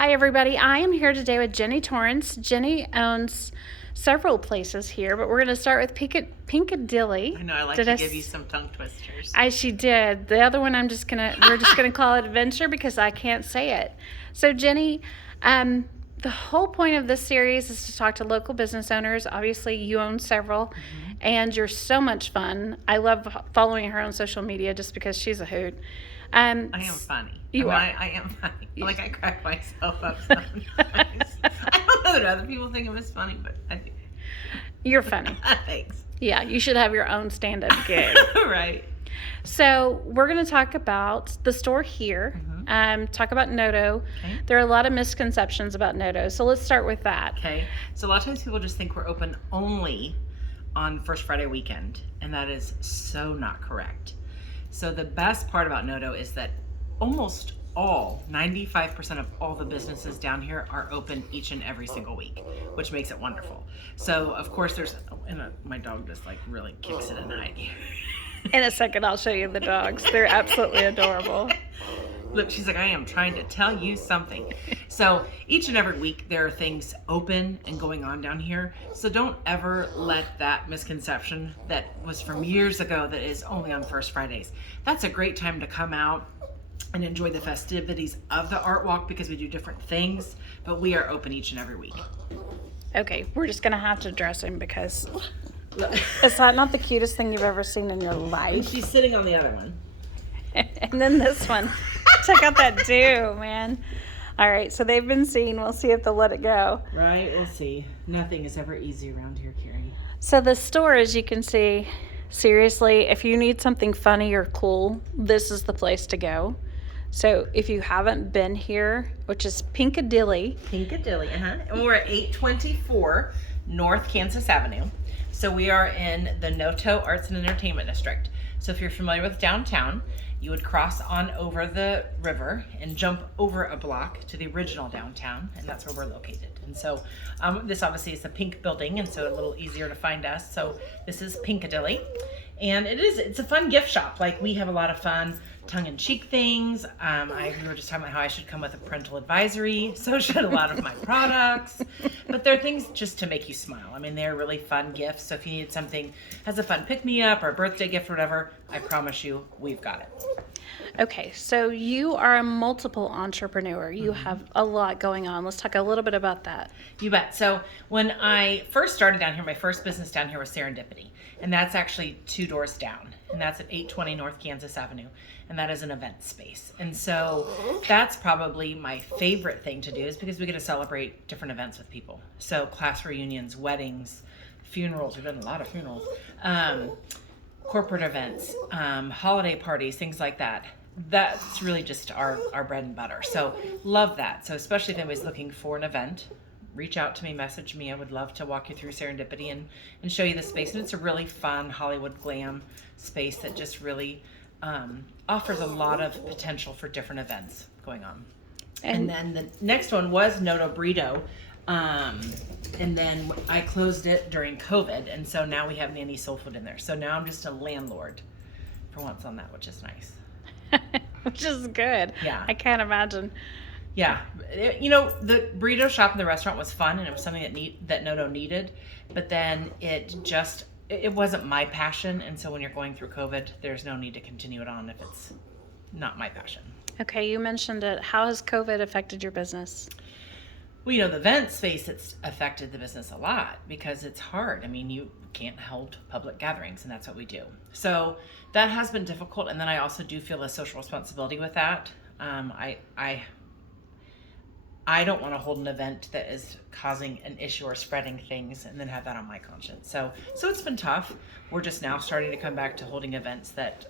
Hi, everybody. I am here today with Jenny Torrence. Jenny owns several places here, but we're going to start with Pinkadilly. I know, I like to give you some tongue twisters. She did. The other one, we're just gonna call it Adventure because I can't say it. So, Jenny, the whole point of this series is to talk to local business owners. Obviously, you own several, and you're so much fun. I love following her on social media just because she's a hoot. I am funny. I am funny. Like, I crack myself up sometimes. I don't know that other people think of it as funny, but I think. You're funny. Thanks. Yeah, you should have your own stand-up gig. Right. So we're going to talk about the store here, talk about NOTO. Okay. There are a lot of misconceptions about NOTO, so let's start with that. Okay. So a lot of times people just think we're open only on First Friday weekend, and that is so not correct. So the best part about NOTO is that almost 95% of all the businesses down here are open each and every single week, which makes it wonderful. So of course my dog just like really kicks it at night. In a second, I'll show you the dogs. They're absolutely adorable. Look, she's like, I am trying to tell you something. So each and every week there are things open and going on down here. So don't ever let that misconception that was from years ago that is only on First Fridays. That's a great time to come out and enjoy the festivities of the art walk because we do different things, but we are open each and every week. Okay, we're just gonna have to dress him because is that not the cutest thing you've ever seen in your life? And she's sitting on the other one. And then this one. Check out that dew, man. All right, so they've been seen. We'll see if they'll let it go. Right, we'll see. Nothing is ever easy around here, Carrie. So the store, as you can see, seriously, if you need something funny or cool, this is the place to go. So if you haven't been here, which is Pinkadilly. And we're at 824 North Kansas Avenue. So we are in the NOTO Arts and Entertainment District. So if you're familiar with downtown, you would cross on over the river and jump over a block to the original downtown, and that's where we're located. And so this obviously is the pink building, and so a little easier to find us. So this is Pinkadilly, and it's a fun gift shop. Like, we have a lot of fun tongue-in-cheek things. We were just talking about how I should come with a parental advisory, so should a lot of my products. But they're things just to make you smile. I mean, they're really fun gifts. So if you need something as a fun pick-me-up or a birthday gift or whatever, I promise you, we've got it. Okay, so you are a multiple entrepreneur. You have a lot going on. Let's talk a little bit about that. You bet. So when I first started down here, my first business down here was Serendipity. And that's actually 2 doors down. And that's at 820 North Kansas Avenue. And that is an event space. And so that's probably my favorite thing to do, is because we get to celebrate different events with people. So class reunions, weddings, funerals. We've done a lot of funerals. Corporate events, holiday parties, things like that. That's really just our bread and butter. So love that. So especially if anybody's looking for an event, reach out to me, message me. I would love to walk you through Serendipity and show you the space. And it's a really fun Hollywood glam space that just really offers a lot of potential for different events going on. And then the next one was NOTO Burrito. And then I closed it during COVID. And so now we have Nanny Soul Food in there. So now I'm just a landlord for once on that, which is nice. Which is good. Yeah. I can't imagine. Yeah. The burrito shop in the restaurant was fun, and it was something that NOTO needed. But then it wasn't my passion. And so when you're going through COVID, there's no need to continue it on if it's not my passion. Okay. You mentioned it. How has COVID affected your business? Well, the event space, it's affected the business a lot because it's hard. I mean, you can't hold public gatherings, and that's what we do. So that has been difficult. And then I also do feel a social responsibility with that. I don't want to hold an event that is causing an issue or spreading things and then have that on my conscience. So it's been tough. We're just now starting to come back to holding events that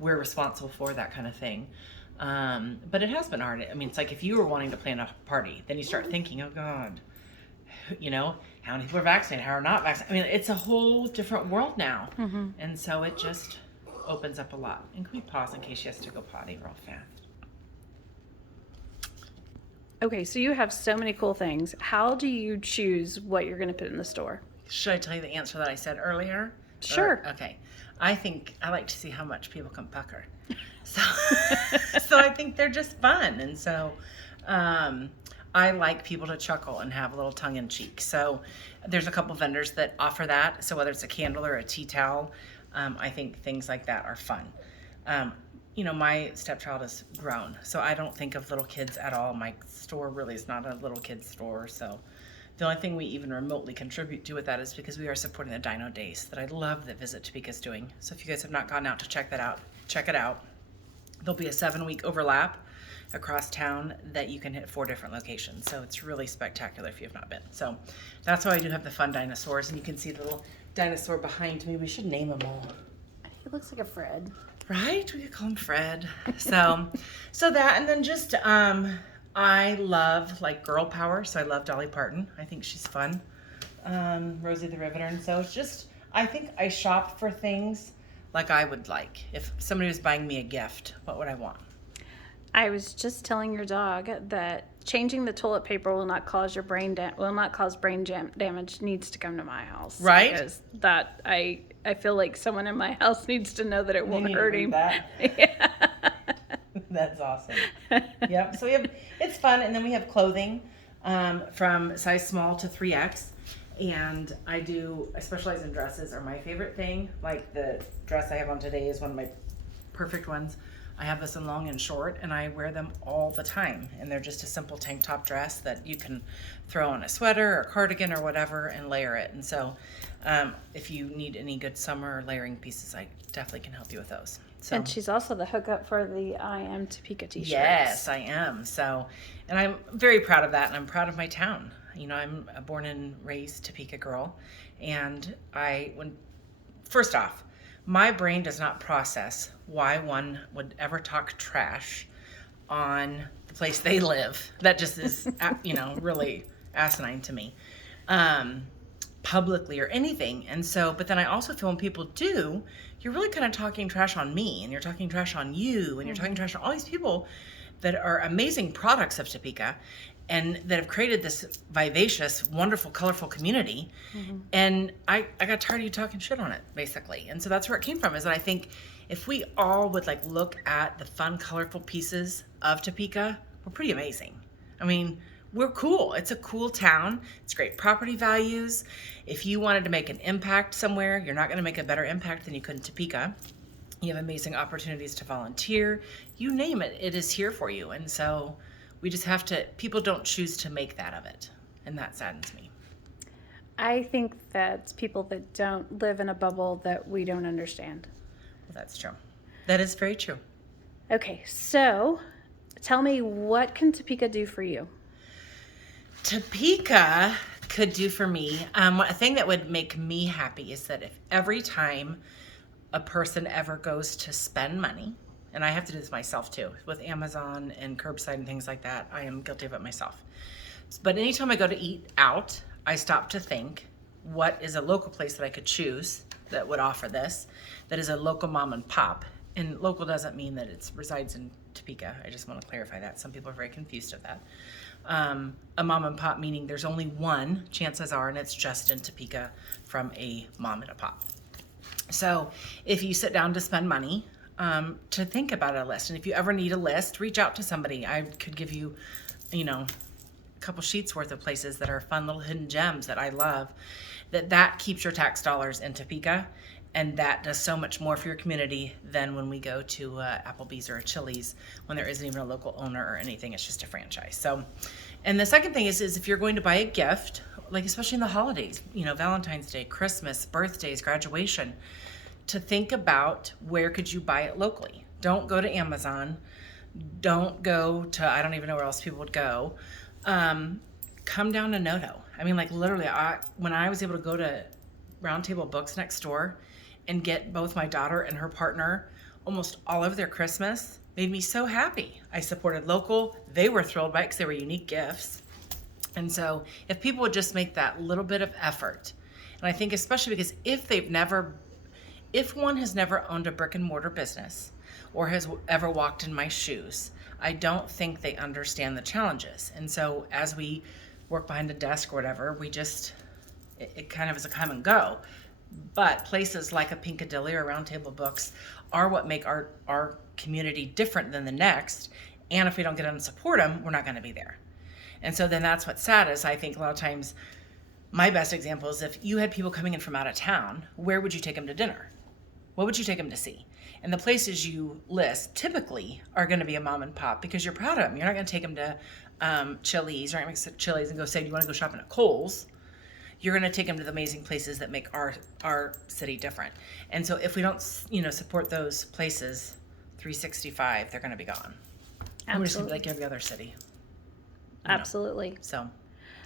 we're responsible for, that kind of thing. But it has been hard. I mean, it's like if you were wanting to plan a party, then you start thinking, oh God, how many people are vaccinated, how are not vaccinated? I mean, it's a whole different world now. Mm-hmm. And so it just opens up a lot. And can we pause in case she has to go potty real fast? Okay, so you have so many cool things. How do you choose what you're going to put in the store? Should I tell you the answer that I said earlier? Sure. Okay. I think I like to see how much people can pucker. So I think they're just fun. And so I like people to chuckle and have a little tongue in cheek. So there's a couple vendors that offer that. So whether it's a candle or a tea towel, I think things like that are fun. My stepchild is grown, so I don't think of little kids at all. My store really is not a little kid's store. So the only thing we even remotely contribute to with that is because we are supporting the Dino Days that I love that Visit Topeka is doing. So if you guys have not gone out to check that out, check it out. There'll be a 7-week overlap across town that you can hit 4 different locations. So it's really spectacular if you have not been. So that's why I do have the fun dinosaurs, and you can see the little dinosaur behind me. We should name them all. He looks like a Fred. Right? We could call him Fred. So that, and then just, I love like girl power. So I love Dolly Parton. I think she's fun. Rosie the Riveter. And so it's just, I think I shop for things like I would like. If somebody was buying me a gift, what would I want? I was just telling your dog that changing the toilet paper will not cause your brain damage. Needs to come to my house, right? Because that I feel like someone in my house needs to know that it won't hurt him. That. Yeah. That's awesome. Yep. So it's fun, and then we have clothing from size small to 3X. And I specialize in dresses are my favorite thing. Like the dress I have on today is one of my perfect ones. I have this in long and short, and I wear them all the time. And they're just a simple tank top dress that you can throw on a sweater or cardigan or whatever and layer it. And so if you need any good summer layering pieces, I definitely can help you with those. So, and she's also the hookup for the I Am Topeka t-shirts. Yes, I am. So, and I'm very proud of that, and I'm proud of my town. I'm a born and raised Topeka girl, and first off, my brain does not process why one would ever talk trash on the place they live. That just is, really asinine to me, publicly or anything. And so, but then I also feel when people do, you're really kind of talking trash on me, and you're talking trash on you, and you're talking trash on all these people that are amazing products of Topeka and that have created this vivacious, wonderful, colorful community. Mm-hmm. And I got tired of you talking shit on it, basically. And so that's where it came from, is that I think if we all would look at the fun, colorful pieces of Topeka, we're pretty amazing. I mean, we're cool. It's a cool town. It's great property values. If you wanted to make an impact somewhere, you're not going to make a better impact than you could in Topeka. You have amazing opportunities to volunteer. You name it, it is here for you. And so we just have to, people don't choose to make that of it. And that saddens me. I think that's people that don't live in a bubble that we don't understand. Well, that's true. That is very true. Okay, so tell me, what can Topeka do for you? Topeka could do for me, a thing that would make me happy is that if every time a person ever goes to spend money, and I have to do this myself too, with Amazon and curbside and things like that, I am guilty of it myself. But anytime I go to eat out, I stop to think, what is a local place that I could choose that would offer this, that is a local mom and pop? And local doesn't mean that it resides in Topeka. I just want to clarify that. Some people are very confused of that. A mom and pop meaning there's only one, chances are, and it's just in Topeka from a mom and a pop. So if you sit down to spend money, to think about a list, and if you ever need a list, reach out to somebody. I could give you, a couple sheets worth of places that are fun little hidden gems that I love, that keeps your tax dollars in Topeka, and that does so much more for your community than when we go to Applebee's or a Chili's when there isn't even a local owner or anything. It's just a franchise. So, and the second thing is if you're going to buy a gift, especially in the holidays, Valentine's Day, Christmas, birthdays, graduation, to think about where could you buy it locally. Don't go to Amazon. Don't go to, I don't even know where else people would go. Come down to NOTO. I mean, literally, when I was able to go to Round Table Books next door and get both my daughter and her partner almost all of their Christmas, made me so happy. I supported local. They were thrilled by it because they were unique gifts. And so if people would just make that little bit of effort, and I think especially because if one has never owned a brick and mortar business or has ever walked in my shoes, I don't think they understand the challenges. And so as we work behind a desk or whatever, it kind of is a come and go. But places like a Pinkadilly or Round Table Books are what make our community different than the next. And if we don't get them and support them, we're not going to be there. And so then that's what's sad is I think a lot of times my best example is if you had people coming in from out of town, where would you take them to dinner? What would you take them to see? And the places you list typically are going to be a mom and pop because you're proud of them. You're not going to take them to Chili's. You're not going to make Chili's and go say, do you want to go shopping at Kohl's? You're going to take them to the amazing places that make our city different. And so if we don't, support those places 365, they're going to be gone. And we're just going to be like every other city. Absolutely. So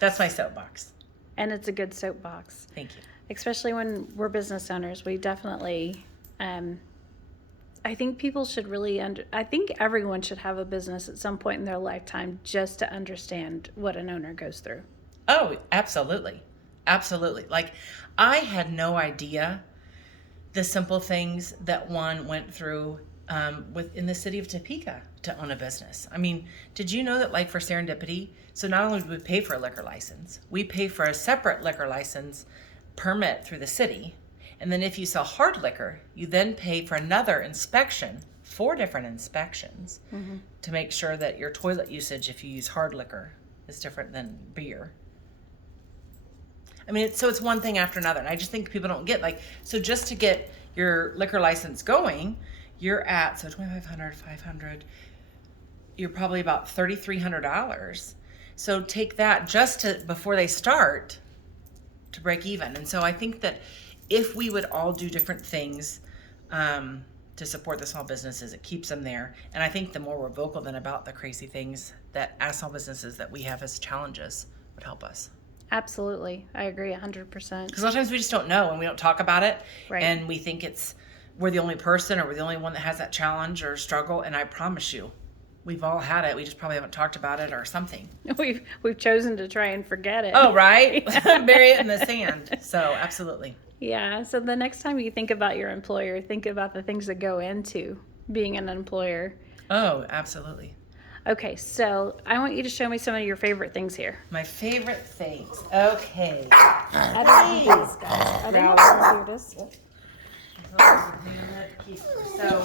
that's my soapbox. And it's a good soapbox. Thank you. Especially when we're business owners, we definitely, I think people should really I think everyone should have a business at some point in their lifetime just to understand what an owner goes through. Oh, absolutely. Absolutely. Like, I had no idea the simple things that one went through within the city of Topeka to own a business. I mean, did you know that, like, for Serendipity, so not only do we pay for a liquor license, we pay for a separate liquor license permit through the city. And then if you sell hard liquor, you then pay for another inspection, 4 different inspections, to make sure that your toilet usage, if you use hard liquor, is different than beer. I mean, it's one thing after another. And I just think people don't get, like, so just to get your liquor license going, you're at, so $2,500, $500, you're probably about $3,300. So take that just to, before they start, to break even. And so I think that if we would all do different things to support the small businesses, it keeps them there. And I think the more we're vocal then about the crazy things that as small businesses that we have as challenges would help us. Absolutely. I agree 100%. Because a lot of times we just don't know and we don't talk about it. Right. And we think we're the only person or we're the only one that has that challenge or struggle. And I promise you, we've all had it. We just probably haven't talked about it or something. We've chosen to try and forget it. Oh, right? Bury it in the sand. So absolutely. Yeah. So the next time you think about your employer, think about the things that go into being an employer. Oh, absolutely. Okay, so I want you to show me some of your favorite things here. My favorite things. Okay. I don't do these, guys. I don't know how to do this. So,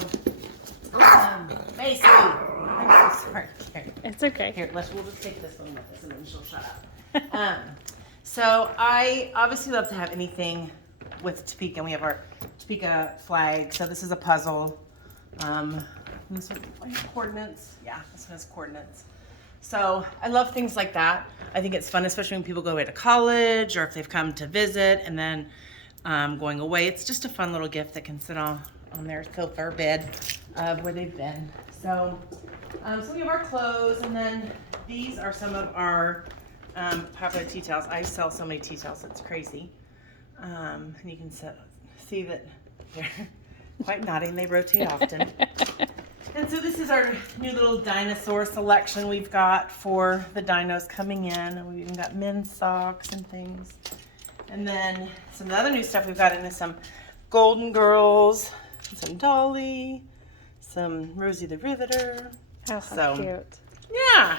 Macy. I'm so sorry. Here. It's okay. Here, we'll just take this one with us and then she'll shut up. So I obviously love to have anything with Topeka. We have our Topeka flag. So this is a puzzle. This one, coordinates. Yeah, this one has coordinates. So I love things like that. I think it's fun, especially when people go away to college or if they've come to visit and then going away. It's just a fun little gift that can sit on their sofa or bed where they've been. So we have our clothes, and then these are some of our popular tea towels. I sell so many tea towels, it's crazy. And you can see that they're quite naughty and they rotate often. And so this is our new little dinosaur selection we've got for the dinos coming in. And we've even got men's socks and things. And then some of the other new stuff we've got in is some Golden Girls, some Dolly, some Rosie the Riveter. Oh, how cute. Yeah.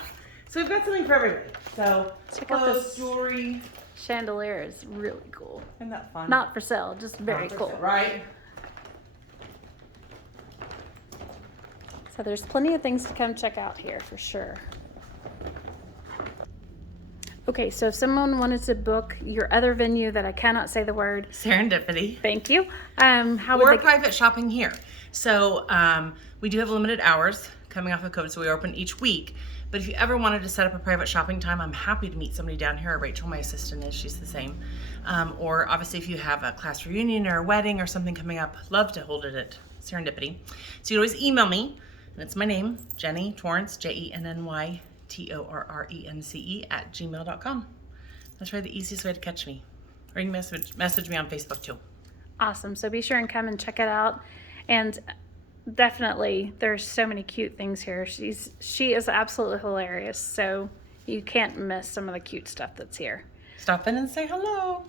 So we've got something for everybody. So check out clothes, this jewelry. Chandelier is really cool. Isn't that fun? Not for sale, just very cool. Right? So there's plenty of things to come check out here for sure. Okay, so if someone wanted to book your other venue that I cannot say the word. Serendipity. Thank you. How would Or they... private shopping here. So we do have limited hours coming off of COVID, so we open each week. But if you ever wanted to set up a private shopping time, I'm happy to meet somebody down here. Rachel, my assistant, she's the same. Or obviously if you have a class reunion or a wedding or something coming up, love to hold it at Serendipity. So you can always email me. And it's my name, Jenny Torrence, JennyTorrence @gmail.com. That's probably the easiest way to catch me. Or you can message me on Facebook too. Awesome. So be sure and come and check it out. And definitely, there's so many cute things here. She is absolutely hilarious. So you can't miss some of the cute stuff that's here. Stop in and say hello.